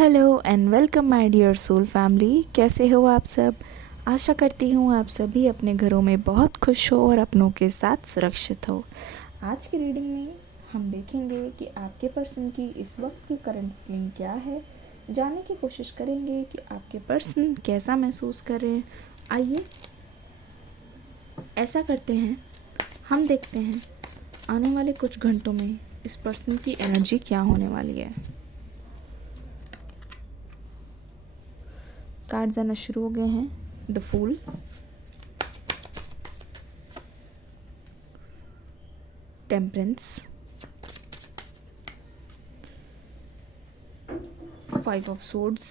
Hello and welcome my dear soul family. कैसे हो आप सब? आशा करती हूँ आप सभी अपने घरों में बहुत खुश हो और अपनों के साथ सुरक्षित हो। आज की रीडिंग में हम देखेंगे कि आपके पर्सन की इस वक्त की करंट फीलिंग क्या है। जानने की कोशिश करेंगे कि आपके पर्सन कैसा महसूस कर रहे हैं। आइए ऐसा करते हैं, हम देखते हैं आने वाले कुछ घंटों में इस पर्सन की एनर्जी क्या होने वाली है। कार्ड्स आना शुरू हो गए हैं। The fool, temperance, 5 of swords,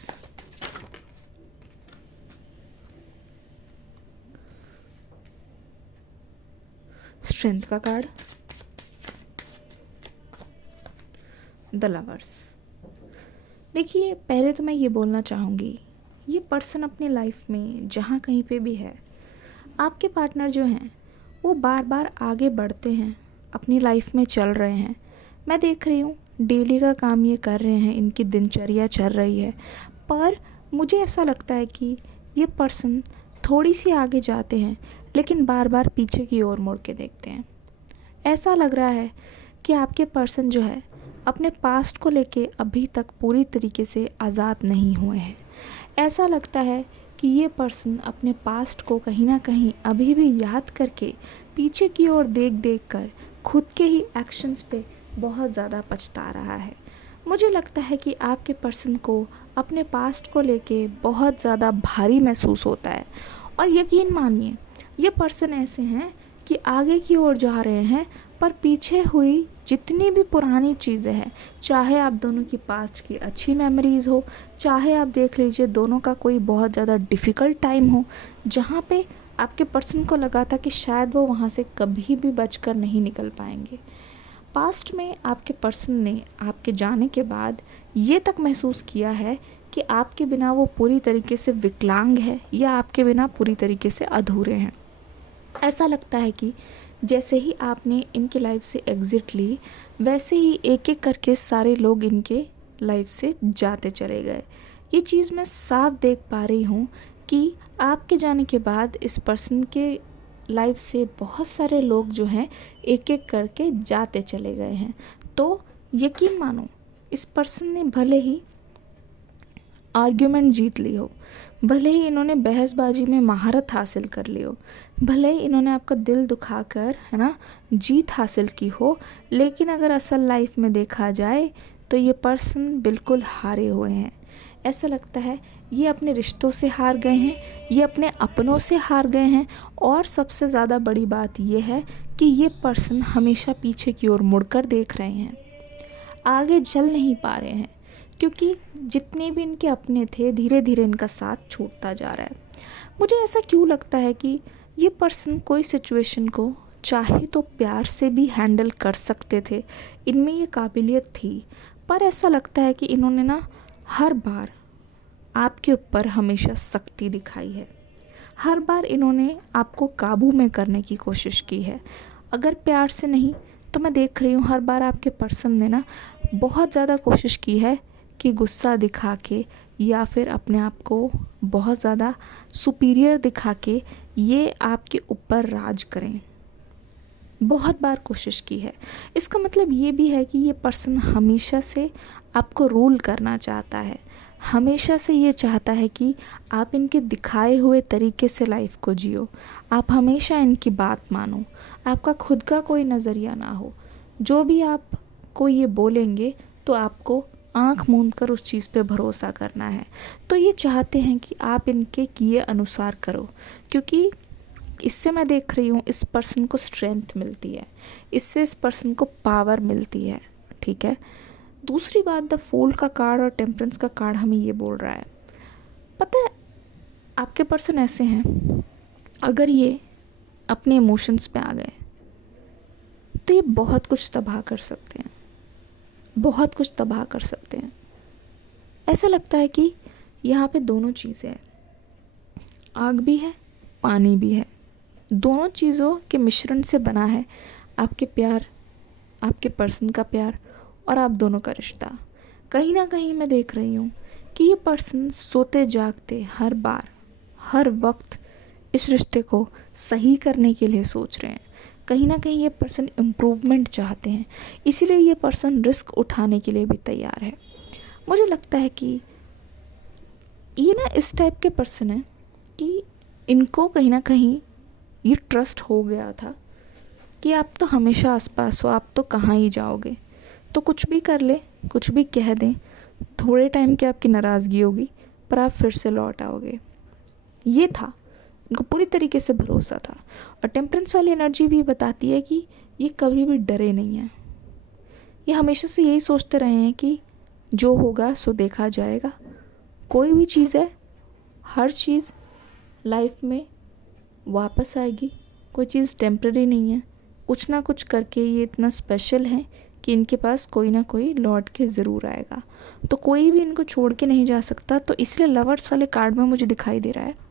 strength का कार्ड, द लवर्स। देखिए, पहले तो मैं ये बोलना चाहूँगी, ये पर्सन अपनी लाइफ में जहाँ कहीं पे भी है, आपके पार्टनर जो हैं वो बार बार आगे बढ़ते हैं, अपनी लाइफ में चल रहे हैं। मैं देख रही हूँ डेली का काम ये कर रहे हैं, इनकी दिनचर्या चल रही है, पर मुझे ऐसा लगता है कि ये पर्सन थोड़ी सी आगे जाते हैं लेकिन बार बार पीछे की ओर मुड़ के देखते हैं। ऐसा लग रहा है कि आपके पर्सन जो है अपने पास्ट को लेके अभी तक पूरी तरीके से आज़ाद नहीं हुए हैं। ऐसा लगता है कि ये पर्सन अपने पास्ट को कहीं ना कहीं अभी भी याद करके पीछे की ओर देख देख कर खुद के ही एक्शंस पे बहुत ज़्यादा पछता रहा है। मुझे लगता है कि आपके पर्सन को अपने पास्ट को लेके बहुत ज़्यादा भारी महसूस होता है। और यकीन मानिए, ये पर्सन ऐसे हैं कि आगे की ओर जा रहे हैं पर पीछे हुई जितनी भी पुरानी चीज़ें हैं, चाहे आप दोनों की पास्ट की अच्छी मेमोरीज़ हो, चाहे आप देख लीजिए दोनों का कोई बहुत ज़्यादा डिफ़िकल्ट टाइम हो जहाँ पे आपके पर्सन को लगा था कि शायद वो वहाँ से कभी भी बचकर नहीं निकल पाएंगे। पास्ट में आपके पर्सन ने आपके जाने के बाद ये तक महसूस किया है कि आपके बिना वो पूरी तरीके से विकलांग है या आपके बिना पूरी तरीके से अधूरे हैं। ऐसा लगता है कि जैसे ही आपने इनके लाइफ से एग्ज़िट ली, वैसे ही एक एक करके सारे लोग इनके लाइफ से जाते चले गए। ये चीज़ मैं साफ देख पा रही हूँ कि आपके जाने के बाद इस पर्सन के लाइफ से बहुत सारे लोग जो हैं एक एक करके जाते चले गए हैं। तो यकीन मानो, इस पर्सन ने भले ही आर्ग्यूमेंट जीत ली हो, भले ही इन्होंने बहसबाजी में महारत हासिल कर ली हो, भले ही इन्होंने आपका दिल दुखाकर है ना जीत हासिल की हो, लेकिन अगर असल लाइफ में देखा जाए तो ये पर्सन बिल्कुल हारे हुए हैं। ऐसा लगता है ये अपने रिश्तों से हार गए हैं, ये अपने अपनों से हार गए हैं, और सबसे ज़्यादा बड़ी बात ये है कि ये पर्सन हमेशा पीछे की ओर मुड़कर देख रहे हैं, आगे चल नहीं पा रहे हैं, क्योंकि जितने भी इनके अपने थे धीरे धीरे इनका साथ छूटता जा रहा है। मुझे ऐसा क्यों लगता है कि ये पर्सन कोई सिचुएशन को चाहे तो प्यार से भी हैंडल कर सकते थे, इनमें ये काबिलियत थी, पर ऐसा लगता है कि इन्होंने ना हर बार आपके ऊपर हमेशा सख्ती दिखाई है। हर बार इन्होंने आपको काबू में करने की कोशिश की है। अगर प्यार से नहीं तो मैं देख रही हूँ हर बार आपके पर्सन ने ना बहुत ज़्यादा कोशिश की है कि गुस्सा दिखा के या फिर अपने आप को बहुत ज़्यादा सुपीरियर दिखा के ये आपके ऊपर राज करें। बहुत बार कोशिश की है। इसका मतलब ये भी है कि ये पर्सन हमेशा से आपको रूल करना चाहता है, हमेशा से ये चाहता है कि आप इनके दिखाए हुए तरीके से लाइफ को जियो, आप हमेशा इनकी बात मानो, आपका खुद का कोई नज़रिया ना हो। जो भी आपको ये बोलेंगे तो आपको आंख मूंद कर उस चीज़ पे भरोसा करना है। तो ये चाहते हैं कि आप इनके किए अनुसार करो, क्योंकि इससे मैं देख रही हूँ इस पर्सन को स्ट्रेंथ मिलती है, इससे इस पर्सन को पावर मिलती है। ठीक है, दूसरी बात, द फूल का कार्ड और टेम्परेंस का कार्ड हमें ये बोल रहा है, पता है आपके पर्सन ऐसे हैं, अगर ये अपने इमोशंस पे आ गए तो ये बहुत कुछ तबाह कर सकते हैं, बहुत कुछ तबाह कर सकते हैं। ऐसा लगता है कि यहाँ पे दोनों चीज़ें हैं, आग भी है, पानी भी है, दोनों चीज़ों के मिश्रण से बना है आपके प्यार, आपके पर्सन का प्यार और आप दोनों का रिश्ता। कहीं ना कहीं मैं देख रही हूँ कि ये पर्सन सोते जागते हर बार हर वक्त इस रिश्ते को सही करने के लिए सोच रहे हैं। कहीं ना कहीं ये पर्सन इम्प्रूवमेंट चाहते हैं, इसीलिए ये पर्सन रिस्क उठाने के लिए भी तैयार है। मुझे लगता है कि ये ना इस टाइप के पर्सन है कि इनको कहीं ना कहीं ये ट्रस्ट हो गया था कि आप तो हमेशा आसपास हो, आप तो कहाँ ही जाओगे, तो कुछ भी कर ले, कुछ भी कह दें, थोड़े टाइम की आपकी नाराज़गी होगी पर आप फिर से लौट आओगे। ये था, उनको पूरी तरीके से भरोसा था। और टेम्परेंस वाली एनर्जी भी बताती है कि ये कभी भी डरे नहीं हैं। ये हमेशा से यही सोचते रहे हैं कि जो होगा सो देखा जाएगा। कोई भी चीज़ है, हर चीज़ लाइफ में वापस आएगी, कोई चीज़ टेम्पररी नहीं है। कुछ ना कुछ करके ये इतना स्पेशल है कि इनके पास कोई ना कोई लौट के ज़रूर आएगा, तो कोई भी इनको छोड़ के नहीं जा सकता। तो इसलिए लवर्स वाले कार्ड में मुझे दिखाई दे रहा है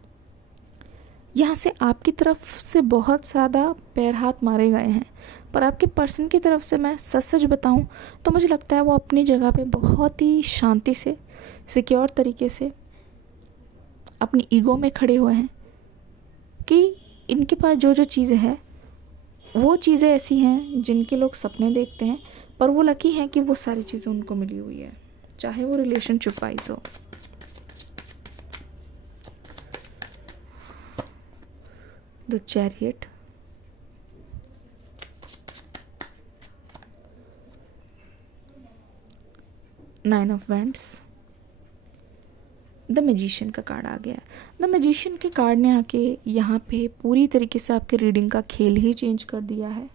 यहाँ से आपकी तरफ से बहुत ज़्यादा पैर हाथ मारे गए हैं, पर आपके पर्सन की तरफ से मैं सच सच बताऊं तो मुझे लगता है वो अपनी जगह पे बहुत ही शांति से, सिक्योर तरीके से अपनी ईगो में खड़े हुए हैं कि इनके पास जो जो चीज़ें हैं वो चीज़ें ऐसी हैं जिनके लोग सपने देखते हैं, पर वो लकी हैं कि वो सारी चीज़ें उनको मिली हुई है, चाहे वो रिलेशनशिप वाइज हो। The chariot, nine of wands, the magician का कार्ड आ गया। द मैजिशियन के कार्ड ने आके यहाँ पे पूरी तरीके से आपके रीडिंग का खेल ही चेंज कर दिया है।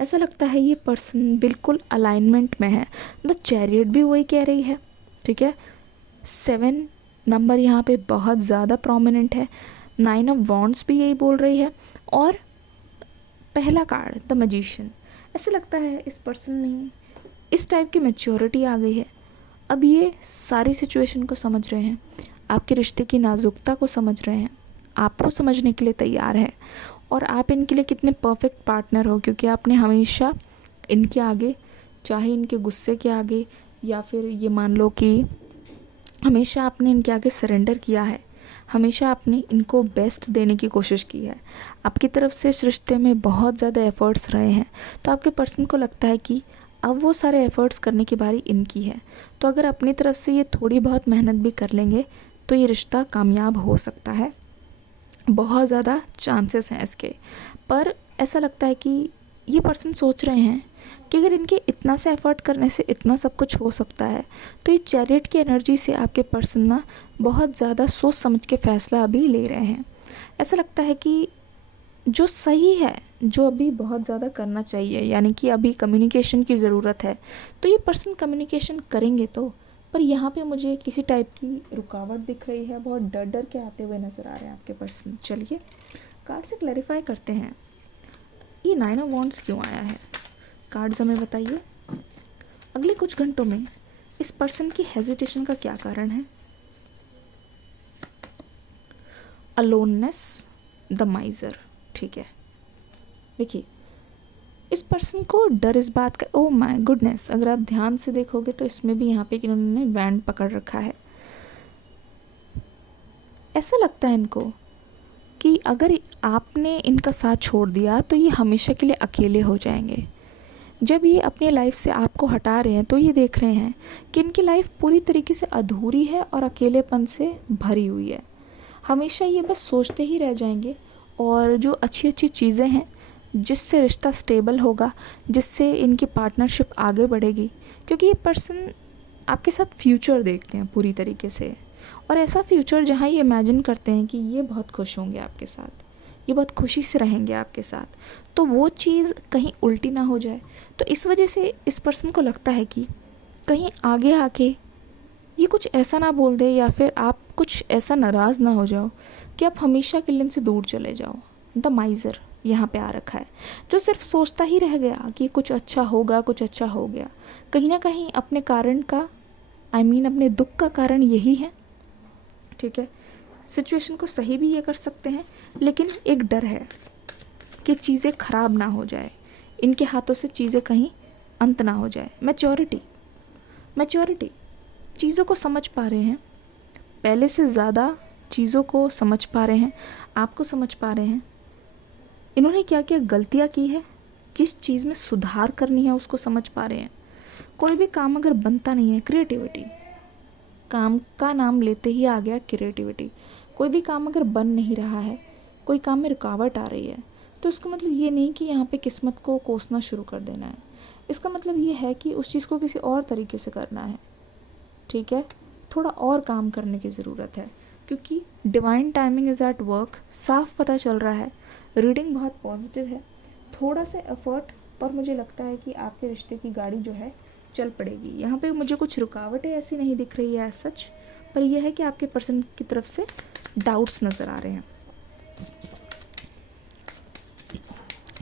ऐसा लगता है ये पर्सन बिल्कुल अलाइनमेंट में है। द चैरियट भी वही कह रही है, ठीक है। 7 नंबर यहाँ पे बहुत ज़्यादा प्रोमिनेंट है। 9 ऑफ वॉन्ड्स भी यही बोल रही है। और पहला कार्ड द मैजिशियन, ऐसा लगता है इस पर्सन में इस टाइप की मैच्योरिटी आ गई है। अब ये सारी सिचुएशन को समझ रहे हैं, आपके रिश्ते की नाजुकता को समझ रहे हैं, आपको समझने के लिए तैयार है और आप इनके लिए कितने परफेक्ट पार्टनर हो, क्योंकि आपने हमेशा इनके आगे, चाहे इनके गुस्से के आगे या फिर ये मान लो कि हमेशा आपने इनके आगे सरेंडर किया है, हमेशा आपने इनको बेस्ट देने की कोशिश की है। आपकी तरफ से इस रिश्ते में बहुत ज़्यादा एफ़र्ट्स रहे हैं, तो आपके पर्सन को लगता है कि अब वो सारे एफ़र्ट्स करने की बारी इनकी है। तो अगर अपनी तरफ से ये थोड़ी बहुत मेहनत भी कर लेंगे तो ये रिश्ता कामयाब हो सकता है, बहुत ज़्यादा चांसेस हैं इसके। पर ऐसा लगता है कि ये पर्सन सोच रहे हैं कि अगर इनके इतना से एफ़र्ट करने से इतना सब कुछ हो सकता है, तो ये चैरियट की एनर्जी से आपके पर्सन ना बहुत ज़्यादा सोच समझ के फ़ैसला अभी ले रहे हैं। ऐसा लगता है कि जो सही है, जो अभी बहुत ज़्यादा करना चाहिए, यानी कि अभी कम्युनिकेशन की ज़रूरत है, तो ये पर्सन कम्युनिकेशन करेंगे तो। पर यहाँ पे मुझे किसी टाइप की रुकावट दिख रही है, बहुत डर डर के आते हुए नज़र आ रहे हैं आपके पर्सन। चलिए कार्ड से क्लैरिफाई करते हैं, ये 9 ऑफ वॉन्ड्स क्यों आया है। कार्ड्स हमें बताइए अगले कुछ घंटों में इस पर्सन की हेजिटेशन का क्या कारण है। अलोननेस, द माइजर, ठीक है। देखिए इस पर्सन को डर इस बात का, ओह माय गुडनेस, अगर आप ध्यान से देखोगे तो इसमें भी यहाँ पे कि इन्होंने बैंड पकड़ रखा है। ऐसा लगता है इनको कि अगर आपने इनका साथ छोड़ दिया तो ये हमेशा के लिए अकेले हो जाएंगे। जब ये अपनी लाइफ से आपको हटा रहे हैं तो ये देख रहे हैं कि इनकी लाइफ पूरी तरीके से अधूरी है और अकेलेपन से भरी हुई है। हमेशा ये बस सोचते ही रह जाएंगे, और जो अच्छी अच्छी चीज़ें हैं जिससे रिश्ता स्टेबल होगा, जिससे इनकी पार्टनरशिप आगे बढ़ेगी, क्योंकि ये पर्सन आपके साथ फ्यूचर देखते हैं पूरी तरीके से, और ऐसा फ्यूचर जहाँ ये इमेजिन करते हैं कि ये बहुत खुश होंगे आपके साथ, ये बहुत खुशी से रहेंगे आपके साथ, तो वो चीज़ कहीं उल्टी ना हो जाए। तो इस वजह से इस पर्सन को लगता है कि कहीं आगे आके ये कुछ ऐसा ना बोल दे, या फिर आप कुछ ऐसा नाराज़ ना हो जाओ कि आप हमेशा के लिए इनसे दूर चले जाओ। द माइजर यहाँ पे आ रखा है, जो सिर्फ सोचता ही रह गया कि कुछ अच्छा होगा, कुछ अच्छा हो गया। कहीं ना कहीं अपने कारण का, अपने दुख का कारण यही है, ठीक है। सिचुएशन को सही भी ये कर सकते हैं, लेकिन एक डर है कि चीज़ें ख़राब ना हो जाए, इनके हाथों से चीज़ें कहीं अंत ना हो जाए। मैच्योरिटी, चीज़ों को समझ पा रहे हैं, पहले से ज़्यादा चीज़ों को समझ पा रहे हैं, आपको समझ पा रहे हैं। इन्होंने क्या क्या गलतियाँ की है, किस चीज़ में सुधार करनी है उसको समझ पा रहे हैं। कोई भी काम अगर बनता नहीं है, क्रिएटिविटी, काम का नाम लेते ही आ गया क्रिएटिविटी। कोई भी काम अगर बन नहीं रहा है, कोई काम में रुकावट आ रही है, तो इसका मतलब ये नहीं कि यहाँ पे किस्मत को कोसना शुरू कर देना है। इसका मतलब ये है कि उस चीज़ को किसी और तरीके से करना है, ठीक है। थोड़ा और काम करने की ज़रूरत है, क्योंकि divine timing is at work. साफ पता चल रहा है, रीडिंग बहुत पॉजिटिव है। थोड़ा सा एफर्ट पर मुझे लगता है कि आपके रिश्ते की गाड़ी जो है चल पड़ेगी। यहाँ पे मुझे कुछ रुकावटें ऐसी नहीं दिख रही है सच, पर यह है कि आपके पर्सन की तरफ से डाउट्स नज़र आ रहे हैं।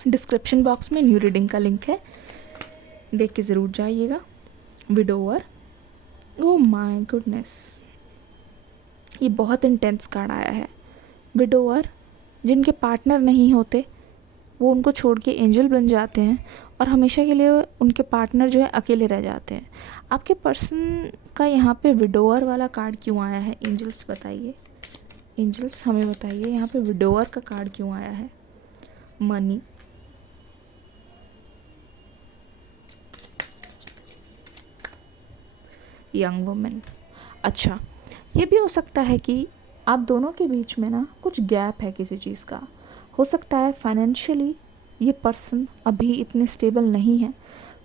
डिस्क्रिप्शन बॉक्स में न्यू रीडिंग का लिंक है, देख के ज़रूर जाइएगा। विडोवर, ओह माय गुडनेस, ये बहुत इंटेंस कार्ड आया है। विडोवर, जिनके पार्टनर नहीं होते वो उनको छोड़ के एंजल बन जाते हैं और हमेशा के लिए उनके पार्टनर जो है अकेले रह जाते हैं। आपके पर्सन का यहाँ पे विडोवर वाला कार्ड क्यों आया है? एंजल्स बताइए, एंजल्स हमें बताइए यहाँ पे विडोवर का कार्ड क्यों आया है? Money, young women. अच्छा, ये भी हो सकता है कि आप दोनों के बीच में ना कुछ गैप है किसी चीज़ का। हो सकता है फाइनेंशियली ये पर्सन अभी इतने स्टेबल नहीं है,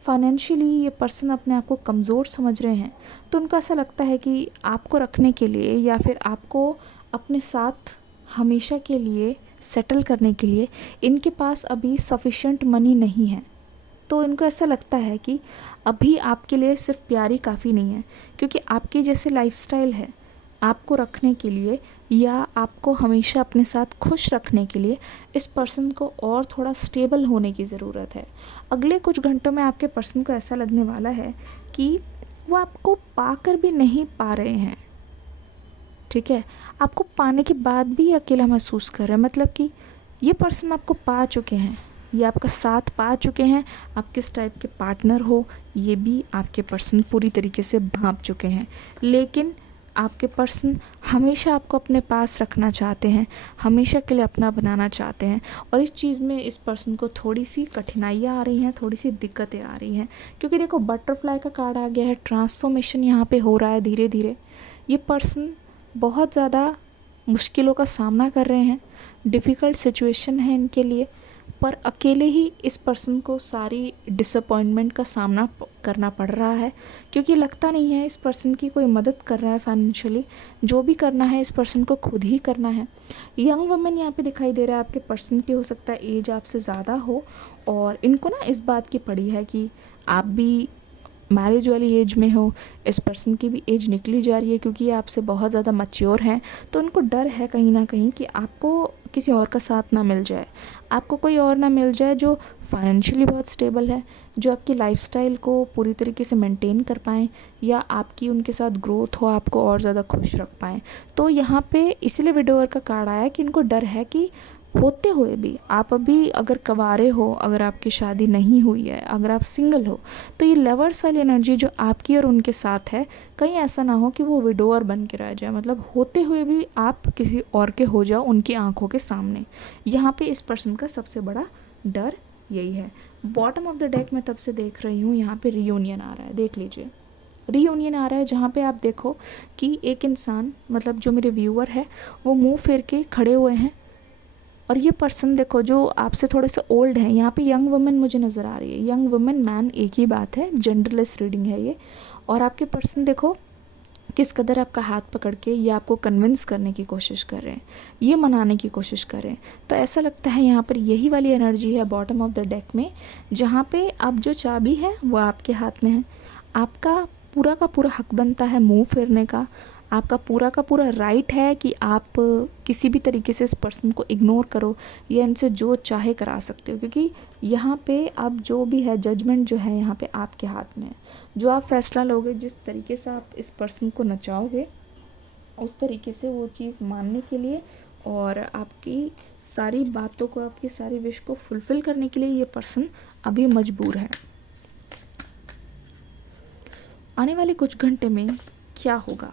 फाइनेंशियली ये पर्सन अपने आप को कमज़ोर समझ रहे हैं, तो उनको ऐसा लगता है कि आपको रखने के लिए या फिर आपको अपने साथ हमेशा के लिए सेटल करने के लिए इनके पास अभी सफिशिएंट मनी नहीं है। तो इनको ऐसा लगता है कि अभी आपके लिए सिर्फ प्यार ही काफ़ी नहीं है, क्योंकि आपकी जैसे लाइफस्टाइल है, आपको रखने के लिए या आपको हमेशा अपने साथ खुश रखने के लिए इस पर्सन को और थोड़ा स्टेबल होने की ज़रूरत है। अगले कुछ घंटों में आपके पर्सन को ऐसा लगने वाला है कि वो आपको पाकर भी नहीं पा रहे हैं, ठीक है। आपको पाने के बाद भी अकेला महसूस कर रहे हैं, मतलब कि ये पर्सन आपको पा चुके हैं, ये आपका साथ पा चुके हैं। आप किस टाइप के पार्टनर हो ये भी आपके पर्सन पूरी तरीके से भांप चुके हैं, लेकिन आपके पर्सन हमेशा आपको अपने पास रखना चाहते हैं, हमेशा के लिए अपना बनाना चाहते हैं। और इस चीज़ में इस पर्सन को थोड़ी सी कठिनाइयाँ आ रही हैं, थोड़ी सी दिक्कतें आ रही हैं, क्योंकि देखो बटरफ्लाई का कार्ड आ गया है, ट्रांसफॉर्मेशन यहाँ पे हो रहा है धीरे धीरे। ये पर्सन बहुत ज़्यादा मुश्किलों का सामना कर रहे हैं, डिफ़िकल्ट सिचुएशन है इनके लिए, पर अकेले ही इस पर्सन को सारी डिसअपॉइंटमेंट का सामना करना पड़ रहा है, क्योंकि लगता नहीं है इस पर्सन की कोई मदद कर रहा है फाइनेंशियली। जो भी करना है इस पर्सन को खुद ही करना है। यंग वुमेन यहाँ पे दिखाई दे रहा है आपके पर्सन की, हो सकता है एज आपसे ज़्यादा हो और इनको ना इस बात की पड़ी है कि आप भी मैरिज वाली एज में हो, इस पर्सन की भी एज निकली जा रही है क्योंकि ये आपसे बहुत ज़्यादा मैच्योर हैं, तो उनको डर है कहीं ना कहीं कि आपको किसी और का साथ ना मिल जाए, आपको कोई और ना मिल जाए जो फाइनेंशियली बहुत स्टेबल है, जो आपकी लाइफस्टाइल को पूरी तरीके से मेंटेन कर पाएँ या आपकी उनके साथ ग्रोथ हो, आपको और ज़्यादा खुश रख पाएँ। तो यहाँ पे इसलिए विडोवर का कार्ड आया कि इनको डर है कि होते हुए भी आप अभी अगर कवारे हो, अगर आपकी शादी नहीं हुई है, अगर आप सिंगल हो, तो ये लवर्स वाली एनर्जी जो आपकी और उनके साथ है, कहीं ऐसा ना हो कि वो विडोवर बन के रह जाए, मतलब होते हुए भी आप किसी और के हो जाओ उनकी आंखों के सामने। यहाँ पे इस पर्सन का सबसे बड़ा डर यही है। बॉटम ऑफ द डेक में तब से देख रही हूँ, यहाँ पे रियूनियन आ रहा है, देख लीजिए रियूनियन आ रहा है, जहाँ पे आप देखो कि एक इंसान, मतलब जो मेरे व्यूअर है, वो मुँह फेर के खड़े हुए हैं और ये पर्सन देखो जो आपसे थोड़े से ओल्ड हैं। यहाँ पे यंग वुमेन मुझे नज़र आ रही है, यंग वुमेन मैन एक ही बात है, जेंडरलेस रीडिंग है ये। और आपके पर्सन देखो किस कदर आपका हाथ पकड़ के ये आपको कन्विंस करने की कोशिश कर रहे हैं, ये मनाने की कोशिश कर रहे हैं। तो ऐसा लगता है यहाँ पर यही वाली एनर्जी है बॉटम ऑफ द डेक में, जहाँ पे अब जो चाबी है वो आपके हाथ में है। आपका पूरा का पूरा हक बनता है मुँह फेरने का, आपका पूरा का पूरा राइट है कि आप किसी भी तरीके से इस पर्सन को इग्नोर करो या इनसे जो चाहे करा सकते हो, क्योंकि यहाँ पे अब जो भी है जजमेंट जो है यहाँ पे आपके हाथ में है। जो आप फैसला लोगे, जिस तरीके से आप इस पर्सन को नचाओगे, उस तरीके से वो चीज़ मानने के लिए और आपकी सारी बातों को, आपकी सारी विश को फुलफ़िल करने के लिए ये पर्सन अभी मजबूर है। आने वाले कुछ घंटे में क्या होगा?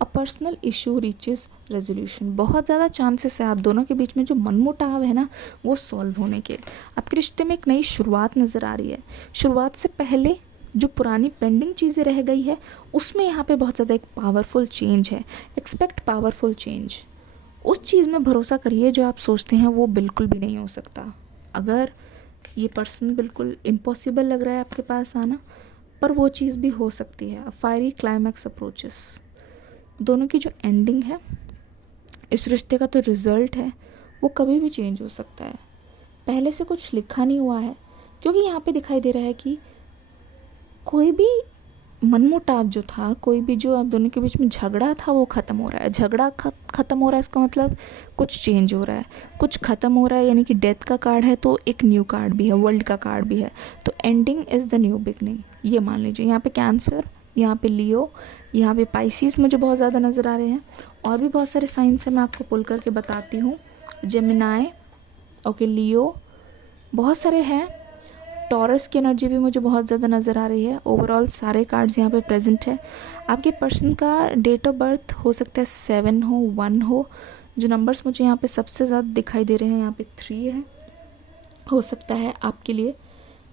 A personal issue reaches resolution. बहुत ज़्यादा चांसेस है आप दोनों के बीच में जो मनमुटाव है ना वो सॉल्व होने के। आपके रिश्ते में एक नई शुरुआत नज़र आ रही है। शुरुआत से पहले जो पुरानी पेंडिंग चीज़ें रह गई है उसमें यहाँ पे बहुत ज़्यादा एक पावरफुल चेंज है। Expect powerful change. उस चीज़ में भरोसा करिए जो आप सोचते हैं वो बिल्कुल भी नहीं हो सकता। अगर ये पर्सन बिल्कुल इम्पॉसिबल लग रहा है आपके पास आना, पर वो चीज़ भी हो सकती है। Fiery climax approaches. दोनों की जो एंडिंग है इस रिश्ते का, तो रिज़ल्ट है वो कभी भी चेंज हो सकता है। पहले से कुछ लिखा नहीं हुआ है, क्योंकि यहाँ पे दिखाई दे रहा है कि कोई भी मनमुटाव जो था, कोई भी जो आप दोनों के बीच में झगड़ा था वो ख़त्म हो रहा है। झगड़ा ख़त्म हो रहा है इसका मतलब कुछ चेंज हो रहा है, कुछ ख़त्म हो रहा है, यानी कि डेथ का कार्ड है तो एक न्यू कार्ड भी है, वर्ल्ड का कार्ड भी है। तो ending is the new beginning, ये मान लीजिए। यहाँ पे कैंसर, यहाँ पे लियो, यहाँ पे पाइसिस मुझे बहुत ज़्यादा नज़र आ रहे हैं। और भी बहुत सारे साइंस हैं, मैं आपको पुल करके बताती हूँ। जेमिनाई, ओके, लियो, बहुत सारे हैं। टॉरस की एनर्जी भी मुझे बहुत ज़्यादा नज़र आ रही है। ओवरऑल सारे कार्ड्स यहाँ पे प्रेजेंट है। आपके पर्सन का डेट ऑफ बर्थ हो सकता है 7 हो, 1 हो। जो नंबर्स मुझे यहाँ पे सबसे ज़्यादा दिखाई दे रहे हैं, यहाँ पे 3 है। हो सकता है आपके लिए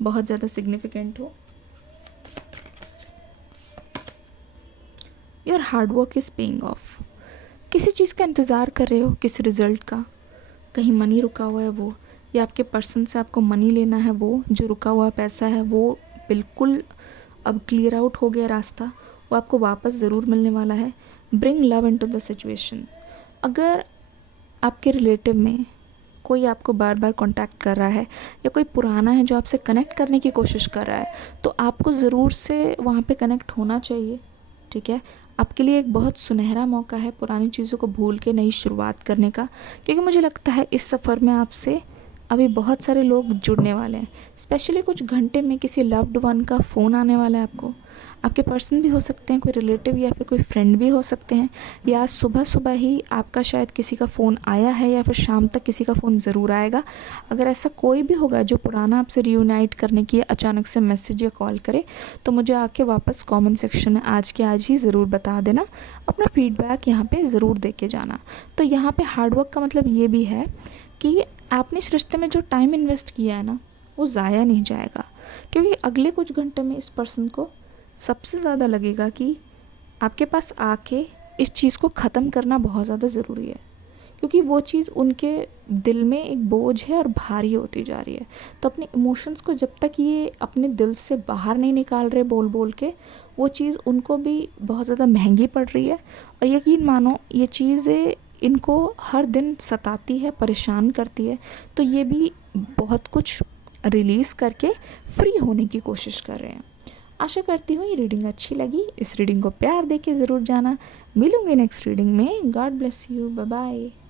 बहुत ज़्यादा सिग्निफिकेंट हो। Your hard work is paying off. किसी चीज़ का इंतज़ार कर रहे हो, किसी रिज़ल्ट का, कहीं मनी रुका हुआ है वो, या आपके पर्सन से आपको मनी लेना है, वो जो रुका हुआ पैसा है वो बिल्कुल अब क्लियर आउट हो गया रास्ता, वो आपको वापस ज़रूर मिलने वाला है। Bring love into the situation. अगर आपके रिलेटिव में कोई आपको बार बार कांटेक्ट कर रहा है या कोई पुराना है जो आपसे कनेक्ट करने की कोशिश कर रहा है, तो आपको ज़रूर से वहाँ पे कनेक्ट होना चाहिए, ठीक है। आपके लिए एक बहुत सुनहरा मौका है पुरानी चीज़ों को भूल के नई शुरुआत करने का, क्योंकि मुझे लगता है इस सफ़र में आपसे अभी बहुत सारे लोग जुड़ने वाले हैं। स्पेशली कुछ घंटे में किसी लव्ड वन का फ़ोन आने वाला है आपको। आपके पर्सन भी हो सकते हैं, कोई रिलेटिव या फिर कोई फ्रेंड भी हो सकते हैं, या आज सुबह सुबह ही आपका शायद किसी का फ़ोन आया है, या फिर शाम तक किसी का फ़ोन ज़रूर आएगा। अगर ऐसा कोई भी होगा जो पुराना आपसे रियूनाइट करने की अचानक से मैसेज या कॉल करे, तो मुझे आके वापस कमेंट सेक्शन में आज के आज ही ज़रूर बता देना। अपना फीडबैक यहाँ पे ज़रूर दे के जाना। तो यहाँ पे हार्डवर्क का मतलब ये भी है कि आपने इस रिश्ते में जो टाइम इन्वेस्ट किया है ना वो ज़ाया नहीं जाएगा, क्योंकि अगले कुछ घंटे में इस पर्सन को सबसे ज़्यादा लगेगा कि आपके पास आके इस चीज़ को ख़त्म करना बहुत ज़्यादा ज़रूरी है, क्योंकि वो चीज़ उनके दिल में एक बोझ है और भारी होती जा रही है। तो अपने इमोशंस को जब तक ये अपने दिल से बाहर नहीं निकाल रहे बोल बोल के, वो चीज़ उनको भी बहुत ज़्यादा महंगी पड़ रही है। और यकीन मानो ये चीज़ें इनको हर दिन सताती है, परेशान करती है। तो ये भी बहुत कुछ रिलीज़ करके फ्री होने की कोशिश कर रहे हैं। आशा करती हूँ ये रीडिंग अच्छी लगी। इस रीडिंग को प्यार दे के ज़रूर जाना। मिलूंगी नेक्स्ट रीडिंग में। God bless you. Bye bye.